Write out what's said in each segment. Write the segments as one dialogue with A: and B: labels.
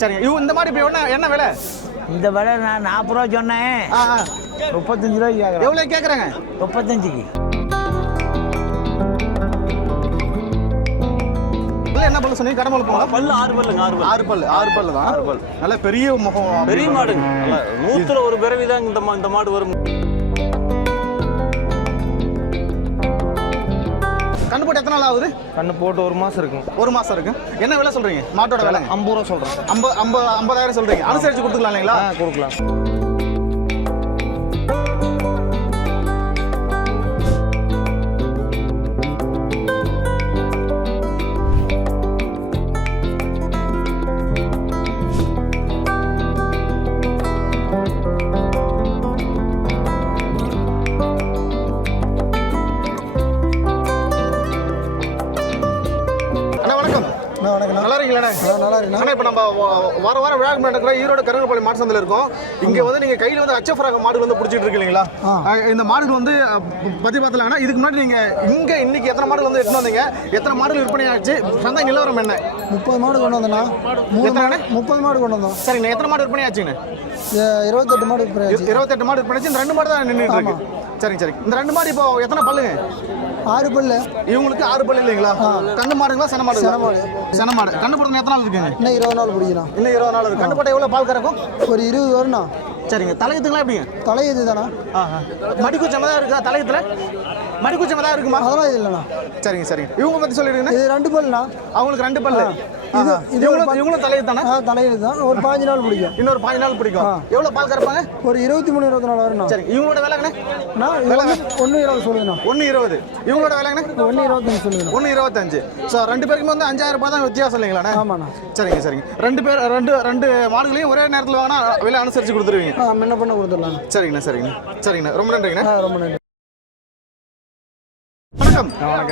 A: சரிங்க. இவங்க இந்த மாதிரி இப்போ என்ன என்ன விலை?
B: இந்த விலை நான் நாற்பது ரூபா சொன்னேன். முப்பத்தஞ்சு ரூபாய்க்கு கேட்குறேன்
A: எவ்வளோ கேட்குறாங்க
B: முப்பத்தஞ்சுக்கு.
A: என்ன பல்லு சொன்னீங்க? கடமலை போங்களா
C: பல்லு ஆறு பல்லுங்க ஆறு பல்லு.
A: ஆறு பல்லு ஆறு பல்லு தான். ஆறு பல்லு. நல்ல பெரிய முகம்.
C: பெரிய மாடுங்க. நல்லா நூத்துல ஒரு பிறவி தான் இந்த மா- இந்த மாடு வரும்.
A: போட்டு எத்தனை நாள் ஆகுது?
D: கண்ணு போட்டு ஒரு மாசம் இருக்கும்.
A: ஒரு மாசம் இருக்கு. என்ன விலை சொல்றீங்க? மாட்டோட விலைங்க.
D: ஐம்பது ரூபா சொல்றேன்.
A: ஐம்பது ஐம்பது ஐம்பதாயிரம் சொல்றீங்க. அனுசரிச்சு கொடுத்துக்கலாம் இல்லைங்களா?
D: கொடுக்கலாம்.
A: வார வாரம் விழா நடக்கிற ஈரோடு கருங்கப்பாளைய மாட்டு சந்தையில் இருக்கோம். இங்க வந்து நீங்க கையில வந்து அச்ச ஃப்ராக மாடு வந்து பிடிச்சிட்டு இருக்கு இல்லைங்களா? அஹ் இந்த மாடுகள் வந்து அஹ், ப- பத்தி பார்த்தலாங்கன்னா இதுக்கு முன்னாடி நீங்க இங்க இன்னைக்கு எத்தனை மாடுகள் வந்து எடுத்து வந்தீங்க? எத்தனை மாடுகள் விற்பனை ஆச்சு? சந்தை நிலவரம் என்ன?
E: முப்பது மாடு கொண்டு வந்தேண்ணா. மூணு முப்பது மாடு கொண்டு வந்தோம்.
A: சரிங்க எத்தனை மாடு விற்பனை ஆச்சுங்க?
E: இ- இருபத்தெட்டு மாடு விற்பனை.
A: இருபத்தெட்டு மாடு விற்பனை ஆச்சு இந்த ரெண்டு மாடு தான் நின்றுட்டு இருக்கு. சரிங்க சரி. இந்த ரெண்டு மாடு இப்போ எத்தனை பல்லுங்க?
E: ஆறு பல்லு.
A: இவங்களுக்கு ஆறு பல்லு இல்லைங்களா? கண்ணு மாடுங்களா சென மாடு
E: சென மாடு.
A: சென மாடு. கண்ணு போடுறது எத்தனை நாள் இருக்குங்க
E: இன்னும் இருபது நாள் பிடிக்கலாம்
A: இன்னும் இருபது நாள் இருக்கு. கண்ணு போட்ட எவ்வளோ பால் கறக்கும்?
E: ஒரு இருபது வரும்ண்ணா.
A: சரிங்க. தலையத்துங்களா எப்படிங்க?
E: தலை இது தானே
A: மடிக்குச்சம் தான் இருக்கா தலையத்துல மடிக்குச்சம் தான் இருக்குமா?
E: அதெல்லாம் இது இல்லைண்ணா.
A: சரிங்க சரிங்க. இவங்க பத்தி சொல்லிடுங்க
E: இது ரெண்டு பல்லுண்ணா.
A: அவங்களுக்கு ரெண்டு பல்லு.
E: இது
A: இவங்களும் இவங்களும் தலையை தானே
E: தலையில் தான் ஒரு பாஞ்சு நாள் பிடிக்கும்.
A: இன்னொரு பாஞ்சு நாள் பிடிக்கும். எவ்வளவு பால் கறப்பாங்க?
E: ஒரு இருபத்தி மூணு இருபத்தி நாலு வரும்ண்ணா.
A: சரி இவங்களோட விலைங்கண்ணே.
E: நான் ஒன்று இருபது சொல்லுங்கண்ணா.
A: ஒன்று இருபது. இவங்களோட விலைங்கண்ணே.
E: ஒன்று இருபத்தஞ்சு சொல்லுங்கண்ணா.
A: ஒன்று இருபத்தஞ்சு. ஸோ ரெண்டு பேருக்குமே வந்து அஞ்சாயிரம் ரூபாய் தான் வித்தியாசம் இல்லைங்களாண்ணே?
E: ஆமாண்ணா.
A: சரிங்க சரிங்க. ரெண்டு பேர் ரெண்டு ரெண்டு மாடுகளையும் ஒரே நேரத்தில் வாங்கினா விலை அனுசரித்து கொடுத்துருவீங்க.
E: ஆ முன்ன பண்ண கொடுத்துடலாண்ணா
A: சரிங்கண்ணா சரிங்கண்ணா. சரிங்கண்ணா. ரொம்ப நன்றிங்கண்ணா.
E: ஆ ரொம்ப நன்றி.
A: வணக்கம்.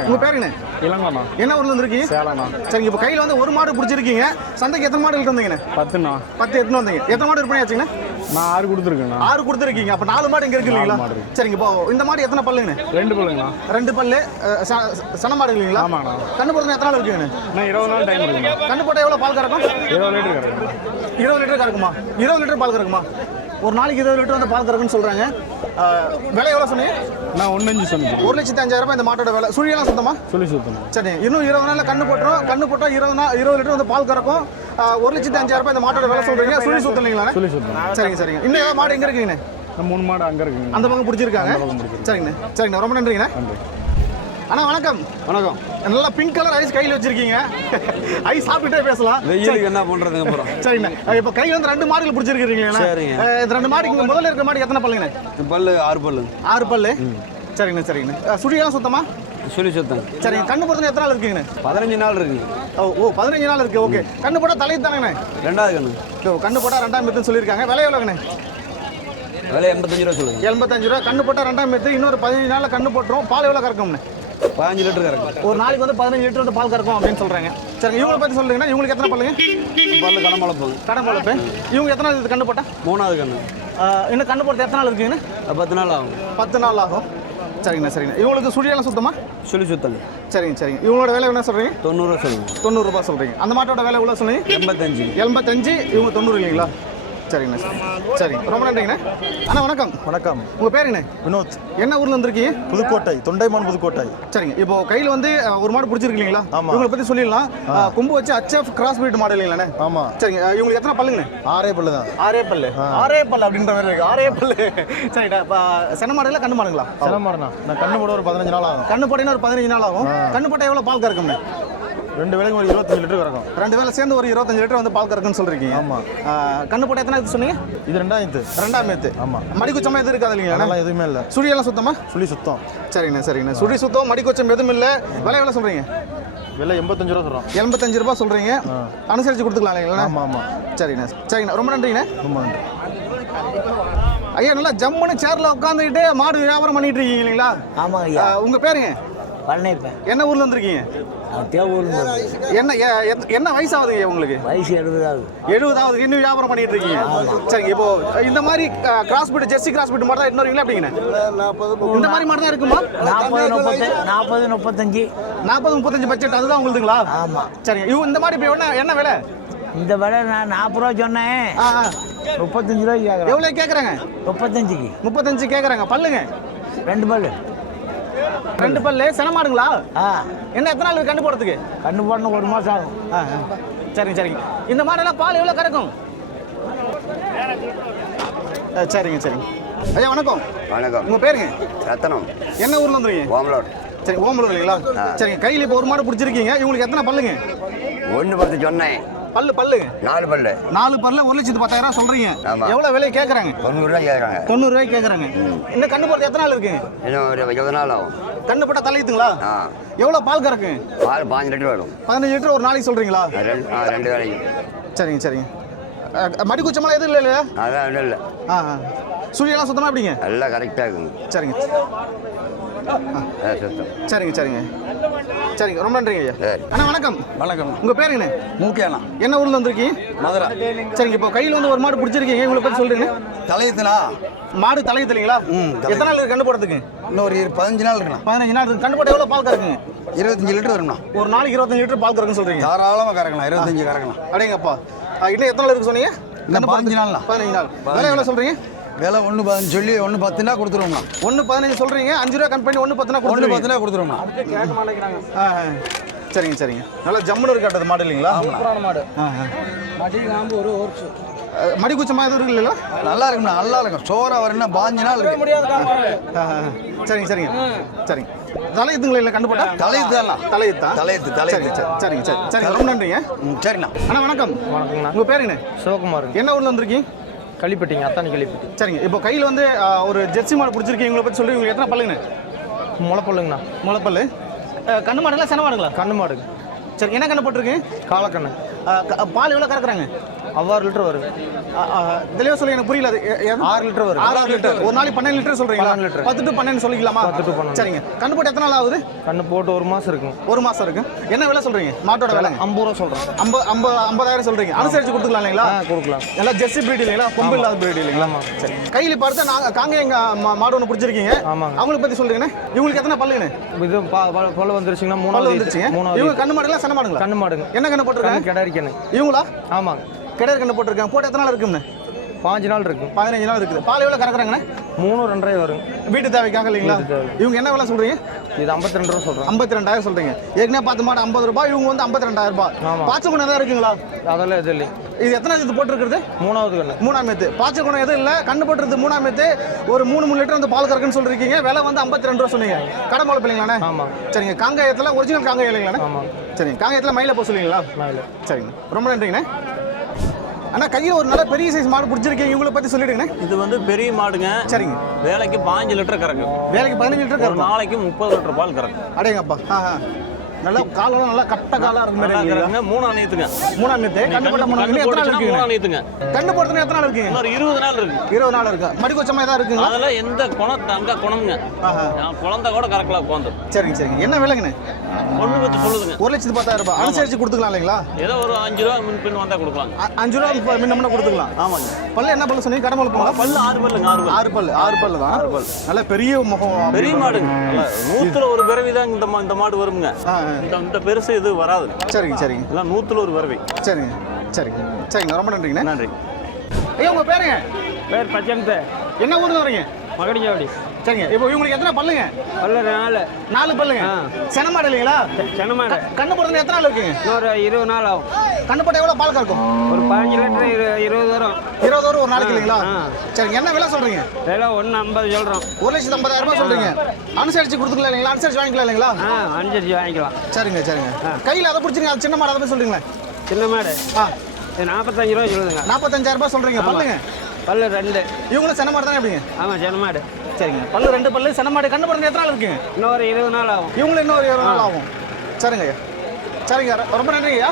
A: உங்க பேருங்கண்ணே
D: இளங்கண்ணா.
A: என்ன ஊர்ல இருந்திருக்கீங்க
D: சேலண்ணா
A: சரிங்க இப்போ கையில் வந்து ஒரு மாடு பிடிச்சிருக்கீங்க. சந்தைக்கு எத்தனை மாடு வந்தீங்கண்ணே?
D: பத்துண்ணா.
A: பத்து எத்தனை வந்தீங்க? எத்தனை மாடு விற்பனை ஆச்சுங்கண்ணா?
D: நான் ஆறு கொடுத்துருக்கேண்ணா.
A: ஆறு கொடுத்துருக்கீங்க. அப்போ நாலு மாடு இங்கே இருக்கு. இல்லைங்களா. சரிங்க இப்போ இந்த மாடு எத்தனை பல்லுங்கண்ணே?
D: ரெண்டு பல்லுங்கண்ணா.
A: ரெண்டு பல்லு சன மாடு இல்லைங்களா
D: ஆமாண்ணா.
A: கண்ணு போடுறது எத்தனை நாள் இருக்குங்கண்ணே?
D: இருபது நாள் டைம்
A: கண்ணு போட்டால் எவ்வளோ பால் கறக்கும்?
D: இருபது லிட்டர் கறக்குண்ணா.
A: இருபது லிட்டர் கறக்குமா? இருபது லிட்டர் பால் கறக்குமா? ஒரு நாளைக்கு இருபது லிட்டர் வந்து பால் கறக்குன்னு சொல்கிறாங்க விலை எவ்வளோ சொன்னீங்க?
D: நான் ஒன்று அஞ்சு சொன்னேன்.
A: ஒரு லட்சத்தி அஞ்சாயிரம் ரூபாய் இந்த மாட்டோட விலை. சுழியெல்லாம் சுத்தமா?
D: சொல்லி சுத்தணும்.
A: சரி இன்னும் இருபது நாளில் கண்ணு போட்டுரும் கண்ணு போட்டால் இருபது நாள் இருபது லிட்டர் வந்து பால் கறக்கும். ஒரு லட்சத்தி அஞ்சாயிரம் ரூபாய் இந்த மாட்டோட விலை சொல்கிறீங்க சுழி சுத்தலைங்களா
D: சொல்லி சுத்தணும்.
A: சரிங்க சரிங்க. இன்னும் ஏதாவது மாடு எங்கே இருக்குங்கண்ணே?
D: மூணு மாடு அங்கே இருக்குங்க
A: அந்த பக்கம் பிடிச்சிருக்காங்க? சரிங்கண்ணே சரிங்கண்ணா. ரொம்ப நன்றிங்கண்ணா. அண்ணா வணக்கம்.
C: வணக்கம்.
A: நல்லா பிங்க் கலர் ஐஸ் கையில் வச்சிருக்கீங்க. ஐஸ் சாப்பிட்டுட்டே பேசலாம்.
C: வெயிலுக்கு என்ன பண்றதுங்க அப்புறம்
A: சரிங்கண்ணா இப்போ கையில் வந்து ரெண்டு மாடுகள் பிடிச்சிருக்கீங்களா
C: சரிங்க.
A: இந்த ரெண்டு மாடு இங்கே முதல்ல இருக்க மாடு எத்தனை பல்லுங்கண்ணே?
C: பல்லு ஆறு பல்லு.
A: ஆறு பல்லு. சரிங்கண்ணா சரிங்கண்ணா. சுழியெல்லாம் சுத்தமா?
C: சொல்லி சுத்தம்.
A: சரிங்க. கண்ணு போடுறது எத்தனை நாள் இருக்குங்கண்ணே?
C: பதினஞ்சு நாள் இருக்குங்க
A: ஓ ஓ பதினஞ்சு நாள் இருக்கு. ஓகே. கண்ணு போட்டால் தலை தானேங்கண்ணே
C: ரெண்டாவது கண்ணு.
A: ஓ, கண்ணு போட்டால் ரெண்டாம் மெத்துன்னு சொல்லியிருக்காங்க. விலை எவ்வளோங்கண்ணே?
C: விலை எண்பத்தஞ்சு ரூபா சொல்லுங்க.
A: எண்பத்தஞ்சு ரூபா. கண்ணு போட்டால் ரெண்டாம் மெத்து. இன்னொரு பதினஞ்சு நாளில் கண்ணு போட்டுரும். பால் எவ்வளோ கறக்கும்ண்ணே?
C: பதினஞ்சு லிட்டர் கறக்கும்.
A: ஒரு நாளைக்கு வந்து பதினஞ்சு லிட்டர் வந்து பால் கறக்கும் அப்படின்னு சொல்கிறாங்க சரிங்க இவங்களை பற்றி சொல்லுங்கன்னா இவங்களுக்கு எத்தனை பல்லுங்க
C: பல்லு கடன் வளர்ப்போங்க
A: கடன் வளர்ப்பு இவங்க எத்தனை இது கண்ணு போட்டா?
C: மூணாவது கண்ணு.
A: இன்னும் கண்ணு போட்டு எத்தனை நாள் இருக்குங்கண்ணே
C: பத்து நாள் ஆகும்.
A: பத்து நாள் ஆகும். சரிங்கண்ணா சரிங்கண்ணா இவங்களுக்கு சுழியெல்லாம் சுத்தமா?
C: சொல்லி சுத்தங்க
A: சரிங்க சரிங்க. இவங்களோட விலை என்ன சொல்கிறீங்க
C: தொண்ணூறுவா சொல்லுங்க.
A: தொண்ணூறுரூபா சொல்கிறீங்க அந்த மாட்டோட விலை எவ்வளோ சொன்னீங்க
C: எண்பத்தஞ்சு.
A: எண்பத்தஞ்சு. இவங்க தொண்ணூறு இல்லைங்களா? சரிங்கண்ணா. சரி சரிங்க ரொம்ப நன்றிங்கண்ணா. அண்ணா வணக்கம்.
D: வணக்கம்.
A: உங்கள் பேருங்கண்ணே?
D: வினோத்.
A: என்ன ஊர்ல இருந்திருக்கீங்க?
D: புதுக்கோட்டை தொண்டைமான் புதுக்கோட்டை.
A: சரிங்க இப்போ கையில் வந்து ஒரு மாடு பிடிச்சிருக்கீங்களா?
D: ஆமா.
A: இவங்களை பற்றி சொல்லிடலாம். கொம்பு வச்சு அச்எஃப் கிராஸ் பீட் மாடல் இல்லைங்கண்ணே
D: ஆமாம்
A: சரிங்க இவங்களுக்கு எத்தனை பல்லுங்கண்ணே?
D: ஆறே பல்லு தான்.
A: ஆறே பல்லு. ஆறே பல்லு அப்படின்ற மாதிரி இருக்கு. ஆறே பல்லு. சரிடா இப்போ சென கண்ணு மாடுங்களா?
D: சிலம்பரண்ணா நான் கண்ணு போட ஒரு பதினஞ்சு நாள் ஆகும்.
A: கண்ணு போட்டீங்கன்னா ஒரு பதினஞ்சு நாள் ஆகும். கண்ணு போட்டால் எவ்வளோ பால் கறக்கும்ண்ணே?
D: ரெண்டு வேலைக்கு ஒரு இருபத்தஞ்சு லிட்டர் கறக்கும்.
A: ரெண்டு வேலை சேர்ந்து ஒரு இருபத்தஞ்சு லிட்டர் வந்து பால் கறக்குன்னு சொல்றீங்க.
D: ஆமா.
A: கண்ணு போட்டால் எத்தனை இது சொன்னீங்க?
D: இது ரெண்டாயிரத்து
A: ரெண்டாம் மேத்து
D: ஆமா.
A: மடிக்குச்சமா எதுவும் இருக்காது இல்லைங்களா?
D: அதெல்லாம் எதுவுமே இல்லை.
A: சுழியெல்லாம் சுத்தமா?
D: சொல்லி சுத்தம்.
A: சரிங்கண்ணா சரிங்கண்ணா. சுழி சுத்தம் மடிக்குச்சம் எதுவும் இல்லை. விலை எவ்வளோ சொல்றீங்க?
D: விலை எண்பத்தஞ்சு ரூபா சொல்கிறோம்
A: எண்பத்தஞ்சு ரூபாய் சொல்றீங்க. அனுசரிச்சு கொடுத்துக்கலாம் இல்லைங்களா?
D: ஆமாம் ஆமாம்
A: சரிங்கண்ணா சரிங்கண்ணா. ரொம்ப நன்றிங்கண்ணா.
D: ரொம்ப நன்றி.
A: ஐயா நல்லா ஜம்முன்னு சேர்ல உட்காந்துக்கிட்டு மாடு வியாபாரம் பண்ணிட்டு இருக்கீங்க இல்லைங்களா?
B: ஆமாங்க ஐயா
A: அஹ், உங்க பேருங்க
B: பண்ணைப்பேன்
A: என்ன ஊர்ல இருந்திருக்கீங்க?
B: தேவூர்
A: என்ன என்ன வயசாகுதுங்க உங்களுக்கு?
B: வயசு எழுபதாவது.
A: எழுபதாவது இன்னும் வியாபாரம் பண்ணிட்டு இருக்கீங்க. சரிங்க இப்போ இந்த மாதிரி cross breed Jersey cross breed மாதிரி தான் அப்படிங்கண்ணே இந்த மாதிரி மாதிரி தான் இருக்குமா?
B: நாற்பது முப்பத்து நாற்பது முப்பத்தஞ்சு.
A: நாற்பது முப்பத்தஞ்சு பட்ஜெட் அதுதான் உங்களுதுங்களா?
B: ஆமாம்
A: சரிங்க இவங்க இந்த மாதிரி இப்போ என்ன என்ன விலை?
B: இந்த விலை நான் நாற்பது ரூபா சொன்னேன். முப்பத்தஞ்சு ரூபாய்க்கு கேட்குறேன்
A: எவ்வளோ கேட்குறாங்க
B: முப்பத்தஞ்சுக்கு.
A: முப்பத்தஞ்சு கேட்குறாங்க பல்லுங்க.
B: ரெண்டு பல்லு.
A: ரெண்டு பல்லு. செனமாடுங்களா
B: ஆ.
A: என்ன எத்தனை நாள் கண்டு போடுறதுக்கு?
B: கண்ணு போடணும் ஒரு மாதம் ஆகும்.
A: சரிங்க சரிங்க. இந்த மாடெல்லாம் பால் எவ்வளோ கறக்கும்? ஆ, சரிங்க சரிங்க. ஐயா வணக்கம்.
F: வணக்கம்.
A: உங்கள் பேருங்க?
F: ரத்தனம்.
A: என்ன ஊரில் வந்துருங்க
F: ஓமலோட்
A: சரி ஓமலூர் இல்லைங்களா சரிங்க கையில் இப்போ ஒரு மாடு பிடிச்சிருக்கீங்க. இவங்களுக்கு எத்தனை பல்லுங்க?
F: ஒன்று பத்து சொன்னேன்.
A: பல்லு பல்லுங்க
F: நாலு பல்லு.
A: நாலு பல்ல ஒரு லட்சத்து பத்தாயிரம் சொல்றீங்க.
F: ஆமா.
A: எவ்வளோ விலை கேட்குறாங்க?
F: தொண்ணூறுரூவா கேட்குறாங்க.
A: தொண்ணூறு ரூபாய் கேட்குறாங்க இன்னும் கண்ணு போடுறது எத்தனை நாள் இருக்குங்க
F: இன்னும் ஒரு இருபது நாள் ஆகும்.
A: கண்ணு போட்டால் தலையுதுங்களா
F: ஆ.
A: எவ்வளோ பால் கறக்குங்க
F: பால் பாஞ்சு லிட்டர் வரும்.
A: பதினஞ்சு லிட்டர் ஒரு நாளைக்கு சொல்றீங்களா?
F: ரெண்டு வேலைக்கு
A: சரிங்க சரிங்க. மடி குச்சமெல்லாம் எதுவும் இல்லை இல்லையா?
F: அதான் இல்லை.
A: ஆ. சுழியெல்லாம் சுத்தமாக எப்படிங்க?
F: எல்லாம் கரெக்டாக இருக்குங்க.
A: சரிங்க.
F: சுத்தம்.
A: சரிங்க சரிங்க. சரிங்க ரொம்ப நன்றிங்க ஐயா. அண்ணா வணக்கம்.
G: வணக்கம்.
A: உங்கள் பேர் என்ன?
G: மூக்கியானா
A: என்ன ஊர்ல வந்திருக்கீங்க?
G: மதுரை.
A: சரிங்க இப்போ கையில் வந்து ஒரு மாடு பிடிச்சிருக்கீங்க. உங்களை பற்றி சொல்றீங்க.
G: தலையத்துனா
A: மாடு தலையுது இல்லைங்களா
G: ம், தலையுது.
A: எத்தனை நாள் இருக்கு கண்டு போடுறதுக்கு?
G: இன்னும் ஒரு இரு- பதினஞ்சு நாள் இருக்கலாம்
A: பதினஞ்சு நாள் இருக்கு. கண்டு போட்டு எவ்வளோ பால் கறக்குங்க?
G: இருபத்தஞ்சு லிட்டர் வரும்ண்ணா.
A: ஒரு நாளைக்கு இருபத்தஞ்சு லிட்டர் பால் கறக்குன்னு சொல்றீங்க.
G: தாராளமாக கறக்கலாம் இருபத்தஞ்சு கறக்கலாம்
A: அடேங்கப்பா. ஆ, இன்னும் எத்தனை நாள் இருக்கு சொன்னீங்க? கண்டு
G: பதினஞ்சு? நாள்ண்ணா.
A: பதினஞ்சு நாள். விலை எவ்வளோ சொல்றீங்க?
G: விலை ஒன்று பதினஞ்சு சொல்லி ஒன்று பத்துனா கொடுத்துருவோம்ண்ணா
A: ஒன்று பதினஞ்சு சொல்றீங்க அஞ்சு ரூபா கண் பண்ணி ஒன்று பத்துனா
G: ஒன்று
A: கொடுத்துருவீங்க.
G: பத்துனா கொடுத்துருவோம்ண்ணா
A: ஆ, ஆ. சரிங்க சரிங்க. நல்லா ஜம்முன்னு இருக்காட்டது மாடு இல்லைங்களா? மாடு. மடி குச்சமா எதுவும் இருக்கு இல்லைங்களா?
G: நல்லா இருக்கும்ண்ணா நல்லா இருக்கும். சோறா வரும்னா பாஞ்சு நாள் இருக்கு.
A: ஆ, ஆ. சரிங்க சரிங்க. சரிங்க. தலையுத்துங்களா இல்லை கண்டு போட்டா
G: தலையத்து தான்ண்ணா
A: தலையுத்தா
G: தலையத்து,
A: சரிங்க
G: தலையத்து.
A: சரி சரிங்க சரி சரிங்க. ரொம்ப நன்றிங்க.
G: ம் சரிண்ணா.
A: அண்ணா வணக்கம்.
C: வணக்கங்கண்ணா
A: உங்கள் பேர் என்ன?
C: சிவகுமாருங்க.
A: என்ன ஊர்ல வந்திருக்கீங்க?
C: களிப்பட்டிங்க அத்தானி களிப்பட்டி.
A: சரிங்க. இப்போ கையில் வந்து ஒரு ஜெர்சி மாடு பிடிச்சிருக்கீங்க உங்களை பற்றி சொல்லி உங்களுக்கு எத்தனை பல்லுங்க?
C: முளைப்பல்லுங்கண்ணா.
A: முளைப்பல்லு. கண்ணு மாடுங்களா சென மாடுங்களா?
C: கண்ணு மாடுங்க.
A: சரி என்ன கண்ணு போட்டிருக்கு?
C: காலக்கண்ணு.
A: பால் எவ்வளோ கறக்குறாங்க?
C: அவ்வாறு லிட்டர் வருங்க
A: தெளிவாக சொல்லி எனக்கு புரியல
C: ஆறு லிட்டர் வரும்
A: ஆறு லிட்டர். ஒரு நாளைக்கு பன்னெண்டு லிட்டர் சொல்றீங்களா?
C: லிட்டர்.
A: பத்து டு பன்னெண்டு சொல்லிக்கலாமா?
C: பத்து பன்னெண்டு.
A: சரிங்க. கண்ணு போட்டு எத்தனை நாள் ஆகுது?
C: கண்ணு போட்டு ஒரு மாதம் இருக்குங்க
A: ஒரு மாசம் இருக்கு. என்ன விலை சொல்றீங்க? மாட்டோட விலை
C: ஐம்பது ரூபா சொல்கிறேன்
A: ஐம்பது ஐம்பது ஐம்பதாயிரம் சொல்றீங்க. அனுசரிச்சு கொடுத்துக்கலாம் இல்லைங்களா?
C: கொடுக்கலாம்.
A: எல்லாம் ஜெர்சி பிரீட் இல்லைங்களா? கொம்பு இல்லாத பிரீட் இல்லைங்களா. சரி. கையில் பார்த்து நாங்க காங்க எங்க மாடு ஒன்று பிடிச்சிருக்கீங்க.
C: ஆமாங்க.
A: அவங்களுக்கு பத்தி சொல்றீங்கண்ணே இவங்களுக்கு எத்தனை பல்லுங்கண்ணே?
C: இது பல்லு வந்துருச்சுங்கன்னா மூணாவது
A: வந்துருச்சுங்க. இவங்க கண்ணு மாடுங்களா? சென மாடுங்களா?
C: கண்ணு மாடுங்க.
A: என்ன கண்ணு போட்டிருக்காங்க?
C: கண்ணு கிடாரி கண்ணு.
A: இவங்களா?
C: ஆமாங்க.
A: கிடையாது கண்ணு போட்டிருக்காங்க. போட்டு எத்தனை நாள் இருக்கும்ண்ணே
C: பாஞ்சு நாள் இருக்கு.
A: பதினஞ்சு நாள் இருக்குது. பால் எவ்வளோ கறக்குறாங்கண்ணே?
C: மூணு ரெண்டரை வருங்க
A: வீட்டு தேவைக்காக இல்லைங்களா. இவங்க என்ன விலை சொல்றீங்க?
C: இது ஐம்பத்தி ரெண்டு ரூபா சொல்கிறேன்
A: ஐம்பத்தி ரெண்டாயிரம் சொல்றீங்க. ஏற்கனவே பார்த்த மாடு ஐம்பது ரூபாய் இவங்க வந்து ஐம்பத்தி ரெண்டாயிரம் ரூபாய்.
C: ஆமா.
A: பாச்சை குணம் எதாவது இருக்குங்களா?
C: அதெல்லாம் இது இல்லை.
A: இது எத்தனை இது போட்டுருக்குறது?
C: மூணாவது கண்ணு.
A: மூணாம் மேத்து பாச்சை குணம் எதுவும் இல்லை. கண்ணு போட்டுருது மூணாம் மேத்து ஒரு மூணு மூணு லிட்டர் வந்து பால் கறக்குன்னு சொல்றீங்க விலை வந்து ஐம்பத்தி ரெண்டு ரூபா சொன்னீங்க. கடை முளை பிள்ளைங்களாண்ணே
C: ஆமாம்
A: சரிங்க. காங்காயத்தில் ஒரிஜினல் காங்காயம் இல்லைங்களாண்ணே?
C: ஆமாம்
A: சரிங்க. காங்காயத்தில் மயில போக சொல்லுவீங்களா? சரிங்க. ரொம்ப நன்றிங்கண்ணே. அண்ணா கையில் ஒரு நல்ல பெரிய சைஸ் மாடு பிடிச்சிருக்கீங்க. இவங்களை பற்றி சொல்லிடுங்கண்ணே.
C: இது வந்து பெரிய மாடுங்க.
A: சரிங்க.
C: வேலைக்கு பாஞ்சு லிட்டர் கறக்கும்
A: வேலைக்கு பதினஞ்சு லிட்டர் கறக்கும்.
C: நாளைக்கு முப்பது லிட்டர் பால் கறக்கும்.
A: அடேங்கப்பா. ஆ. நல்லா காலெல்லாம் நல்லா கட்ட காலாக இருக்கு மாதிரி
C: கறக்குங்க மூணு அணையத்துங்க
A: மூணாம் மேத்து கண்ணு போட்ட மூணாம் எத்தனை நாள்
C: மூணு
A: இருக்குங்க?
C: அணையத்துங்க
A: கண்ணு போடுறதுன்னு எத்தனை நாள் இருக்குங்க?
C: இன்னொரு இருபது நாள் இருக்கு.
A: இருபது நாள் இருக்கு. மடி கொச்சமா ஏதாவது இருக்குங்களா?
C: அதெல்லாம் எந்த குணம் தங்க குணம்ங்க. நான் குழந்தை கூட கறக்கலாம் உட்காந்து.
A: சரிங்க சரிங்க. என்ன விலைங்கண்ணே?
C: ஒன்று பத்து சொல்லுதுங்க.
A: ஒரு லட்சத்து பத்தாயிரம் ரூபாய். அனுசரிச்சு கொடுத்துக்கலாம் இல்லைங்களா?
C: ஏதோ ஒரு அஞ்சு ரூபா முன் பின் வந்தா கொடுக்கலாங்க
A: அ- அஞ்சு ரூபா முப்பது முன்ன முன்ன கொடுத்துக்கலாம்.
C: ஆமாங்க.
A: பல்லு என்ன பல்லு சொன்னீங்க? கடை போங்களா
C: பல்லு? ஆறு பல்லுங்க ஆறு
A: ஆறு பல்லு ஆறு பல்லு தான். ஆறு பல்லு. நல்ல பெரிய முகம்.
C: பெரிய மாடுங்க. நூத்துல ஒரு பிறவி தான் இந்த மாடு வருங்க. இந்த இந்த பெருசு இது வராது.
A: சரிங்க சரிங்க.
C: எல்லாம் நூத்துல ஒரு பிறவி
A: சரிங்க சரிங்க. சரிங்க ரொம்ப நன்றிங்கண்ணே
C: நன்றி.
A: ஐயா உங்க பேருங்க?
H: பேர் பச்சனத்தை
A: என்ன ஊர்ல வரீங்க?
H: மகடிஞ்சாவடி
A: சரிங்க. இப்போ இவங்களுக்கு எத்தனை பல்லுங்க?
H: பல்ல நாலு.
A: நாலு பல்லுங்க. சென மாடு இல்லைங்களா?
H: சென்னமாடு
A: கண்ணு போடுறது எத்தனை நாள் இருக்குங்க?
H: இன்னொரு இருபது நாள் ஆகும்.
A: கண்ணு போட்ட எவ்வளோ பால் கறக்கும்?
H: ஒரு பதினஞ்சு லிட்டர் இரு இருபது வரும்.
A: இருபது வரும் ஒரு நாளைக்கு இல்லைங்களா. சரிங்க என்ன விலை சொல்றீங்க?
H: விலை ஒன்று ஐம்பது சொல்கிறோம்
A: ஒரு லட்சத்து ஐம்பதாயிரம் ரூபாய் சொல்றீங்க. அனுசரிச்சு கொடுத்துக்கலாம் இல்லைங்களா? அனுசரிச்சு வாங்கிக்கலாம் இல்லைங்களா?
H: ஆ அனுசரிச்சு வாங்கிக்கலாம்.
A: சரிங்க சரிங்க. கையில் அதை பிடிச்சிங்க சின்ன மாடு அதை போய் சொல்றீங்களா.
H: சின்ன மாடு.
A: ஆ.
H: நாற்பத்தஞ்சு ரூபா சொல்லுதுங்க.
A: நாற்பத்தஞ்சாயிரம் ரூபாய் சொல்றீங்க பல்லுங்க?
H: பல்லு ரெண்டு.
A: இவங்களும் சென்ன மாடு தானே எப்படிங்க
H: ஆமாம் சின்ன மாடு.
A: சரிங்க. பல்லு ரெண்டு பல்லு சென்ன மாடு கண்ணு பிறந்து எத்தனை நாள் இருக்குங்க
H: இன்னொரு இருபது நாள் ஆகும்.
A: இவங்களும் இன்னும் ஒரு இருபது நாள் ஆகும். சரிங்க சரிங்க ரொம்ப நன்றிங்க ஐயா.